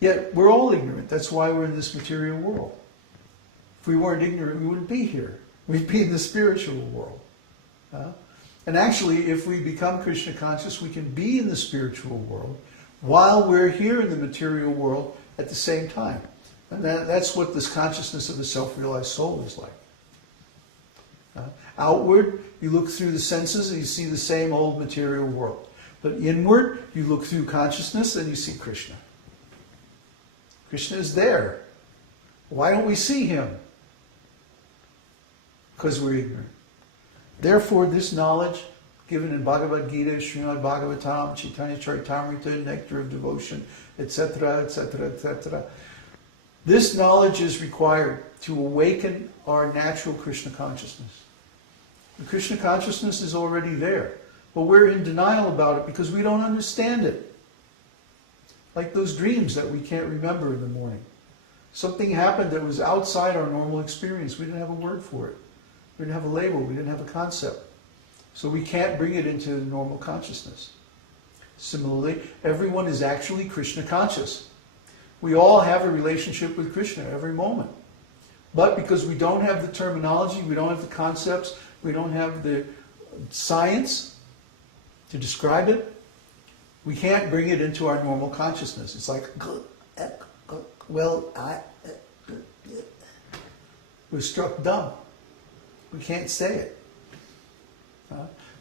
Yet we're all ignorant. That's why we're in this material world. If we weren't ignorant, we wouldn't be here. We'd be in the spiritual world. And actually, if we become Krishna conscious, we can be in the spiritual world while we're here in the material world at the same time. And that's what this consciousness of the self-realized soul is like. Outward, you look through the senses and you see the same old material world. But inward, you look through consciousness and you see Krishna. Krishna is there. Why don't we see him? Because we're ignorant. Therefore, this knowledge given in Bhagavad-gītā, śrī-bhagavān, Chaitanya Charitamrita, Nectar of Devotion, etc., etc., etc. This knowledge is required to awaken our natural Krishna consciousness. The Krishna consciousness is already there, but we're in denial about it because we don't understand it. Like those dreams that we can't remember in the morning. Something happened that was outside our normal experience. We didn't have a word for it. We didn't have a label. We didn't have a concept. So we can't bring it into the normal consciousness. Similarly, everyone is actually Krishna conscious. We all have a relationship with Krishna every moment. But because we don't have the terminology, we don't have the concepts, we don't have the science to describe it, we can't bring it into our normal consciousness. It's like, well, we're struck dumb. We can't say it.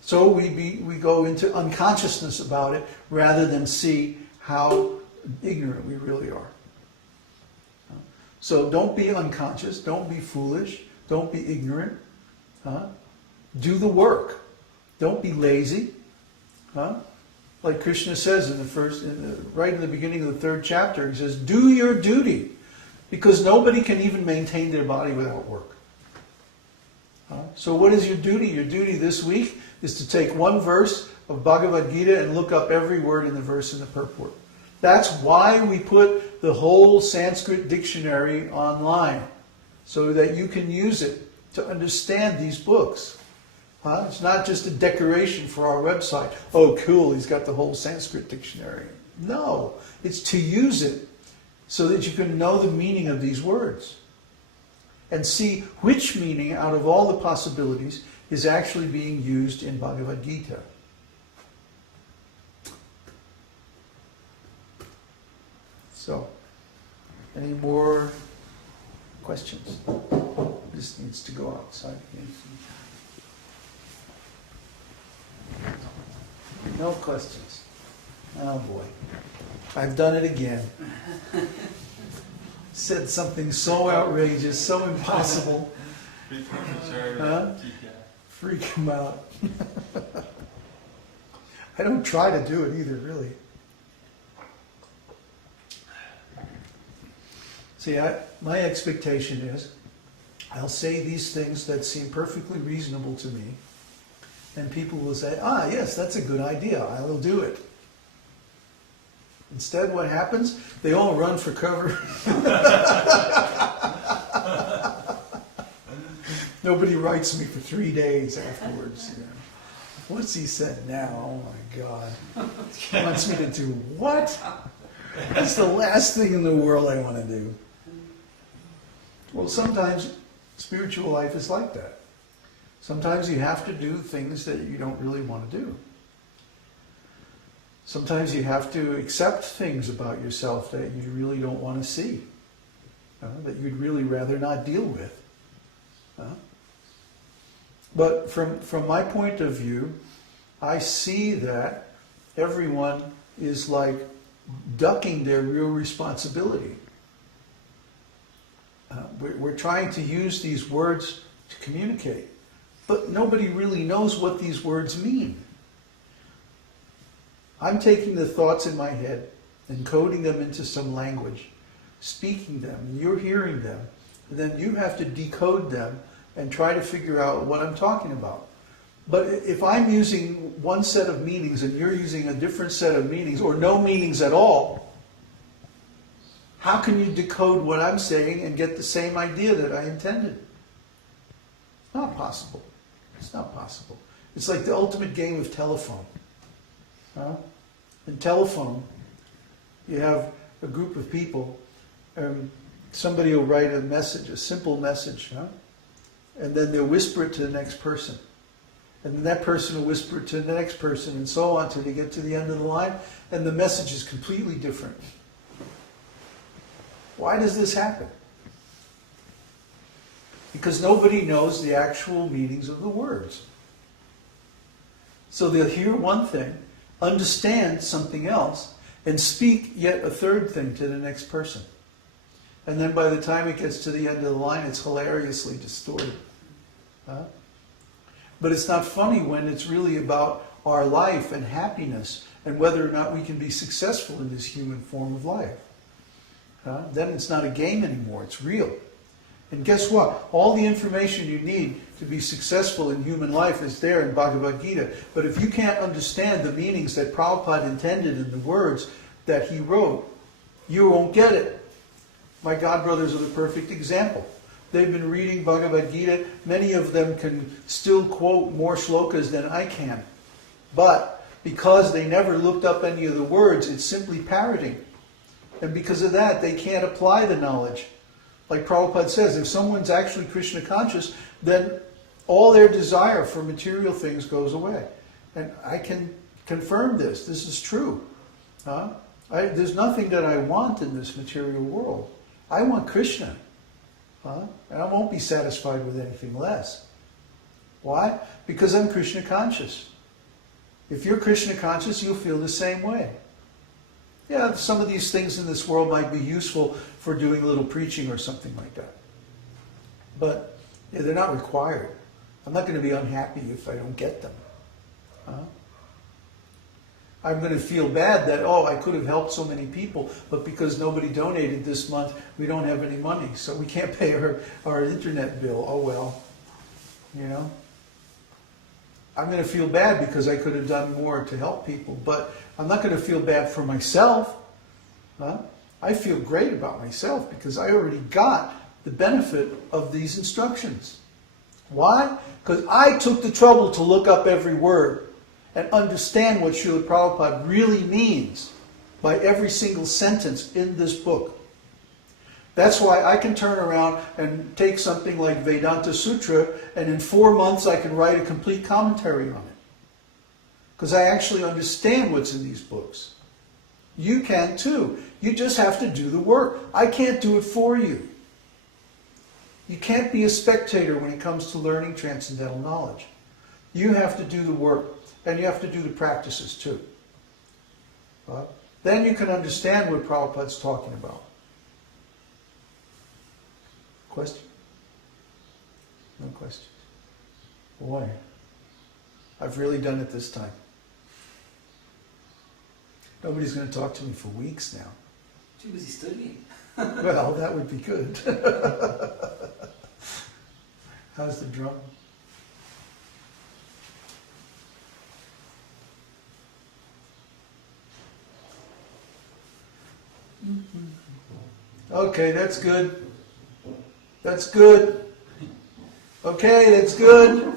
So we go into unconsciousness about it rather than see how ignorant we really are. So don't be unconscious, don't be foolish, don't be ignorant. Do the work. Don't be lazy. Like Krishna says right in the beginning of the 3rd chapter, he says, do your duty, because nobody can even maintain their body without work. So what is your duty? Your duty this week is to take one verse of Bhagavad-gītā and look up every word in the verse in the purport. That's why we put the whole Sanskrit dictionary online, so that you can use it to understand these books. It's not just a decoration for our website. Oh, cool, he's got the whole Sanskrit dictionary. No, it's to use it so that you can know the meaning of these words and see which meaning out of all the possibilities is actually being used in Bhagavad-gītā. So, any more questions? This needs to go outside again. No questions. Oh boy. I've done it again. Said something so outrageous, so impossible. Freak him out. I don't try to do it either, really. See, my expectation is I'll say these things that seem perfectly reasonable to me, and people will say, yes, that's a good idea, I will do it. Instead, what happens? They all run for cover. Nobody writes me for 3 days afterwards. You know. What's he said now? Oh my God. He wants me to do what? That's the last thing in the world I want to do. Well, sometimes spiritual life is like that. Sometimes you have to do things that you don't really want to do. Sometimes you have to accept things about yourself that you really don't want to see, that you'd really rather not deal with. But from my point of view, I see that everyone is like ducking their real responsibility. We're trying to use these words to communicate, but nobody really knows what these words mean. I'm taking the thoughts in my head and coding them into some language, speaking them, and you're hearing them, and then you have to decode them and try to figure out what I'm talking about. But if I'm using one set of meanings and you're using a different set of meanings, or no meanings at all, how can you decode what I'm saying and get the same idea that I intended? It's not possible. It's not possible. It's like the ultimate game of telephone. In telephone, you have a group of people, somebody will write a message, a simple message, huh? And then they'll whisper it to the next person. And then that person will whisper it to the next person, and so on, till they get to the end of the line, and the message is completely different. Why does this happen? Because nobody knows the actual meanings of the words. So they'll hear one thing, understand something else, and speak yet a third thing to the next person. And then by the time it gets to the end of the line, it's hilariously distorted. Huh? But it's not funny when it's really about our life and happiness and whether or not we can be successful in this human form of life. Then it's not a game anymore, it's real. And guess what? All the information you need to be successful in human life is there in Bhagavad-gītā. But if you can't understand the meanings that Prabhupada intended in the words that he wrote, you won't get it. My godbrothers are the perfect example. They've been reading Bhagavad-gītā. Many of them can still quote more shlokas than I can. But because they never looked up any of the words, it's simply parroting. And because of that, they can't apply the knowledge. Like Prabhupada says, if someone's actually Krishna conscious, then all their desire for material things goes away. And I can confirm this. This is true. There's nothing that I want in this material world. I want Krishna. And I won't be satisfied with anything less. Why? Because I'm Krishna conscious. If you're Krishna conscious, you'll feel the same way. Yeah, some of these things in this world might be useful for doing a little preaching or something like that. But yeah, they're not required. I'm not going to be unhappy if I don't get them. I'm going to feel bad that, I could have helped so many people, but because nobody donated this month, we don't have any money, so we can't pay our internet bill. Oh well, you know. I'm going to feel bad because I could have done more to help people, but I'm not going to feel bad for myself. I feel great about myself because I already got the benefit of these instructions. Why? Because I took the trouble to look up every word and understand what Srila Prabhupada really means by every single sentence in this book. That's why I can turn around and take something like Vedanta Sutra, and in 4 months I can write a complete commentary on it. Because I actually understand what's in these books. You can too. You just have to do the work. I can't do it for you. You can't be a spectator when it comes to learning transcendental knowledge. You have to do the work, and you have to do the practices too. Then you can understand what Prabhupada's talking about. Question? No questions. Boy, I've really done it this time. Nobody's going to talk to me for weeks now. Too busy studying. Well, that would be good. How's the drum? Okay, that's good. That's good. Okay, that's good.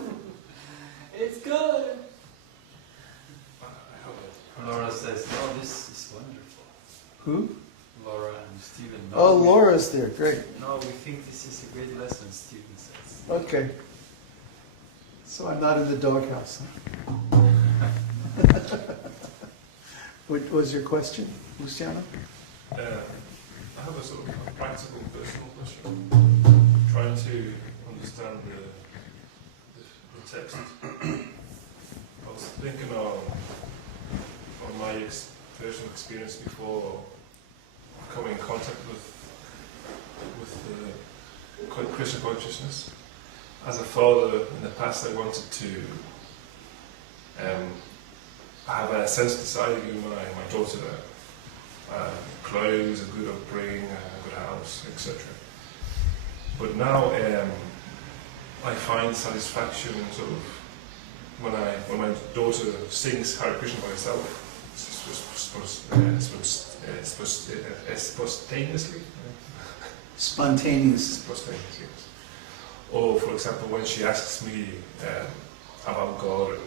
It's good. Laura says, "Oh, this is wonderful." Who? Laura and Stephen. No, Oh, Laura's there. Great. No, we think this is a great lesson, Stephen says. Okay. So I'm not in the doghouse. Huh? What was your question, Luciano? I have a sort of a practical, personal question. Trying to understand the text. I was thinking of my personal experience before coming in contact with the Krishna consciousness. As a father, in the past, I wanted to have a sense of desire to give my daughter clothes, a good upbringing, a good house, etc. But now I find satisfaction sort of when my daughter sings Hare Krishna by herself, spontaneously. Spontaneously. Or, for example, when she asks me about God. And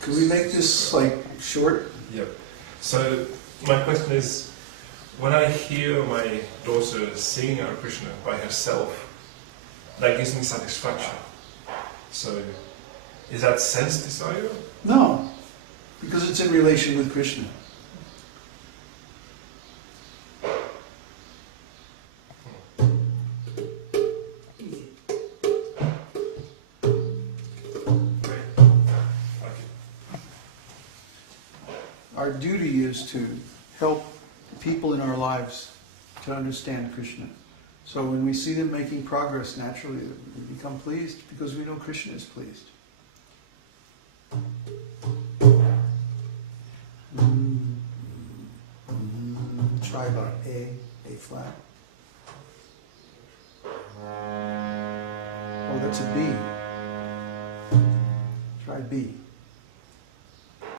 Can we make this like short? Yep. So my question is, when I hear my daughter singing Hare Krishna by herself, that gives me satisfaction. So, is that sense desire? No, because it's in relation with Krishna. Easy. Great. Thank you. Our duty is to help people in our lives to understand Krishna. So when we see them making progress, naturally we become pleased because we know Krishna is pleased. Try about A flat. Oh, that's a B. Try B.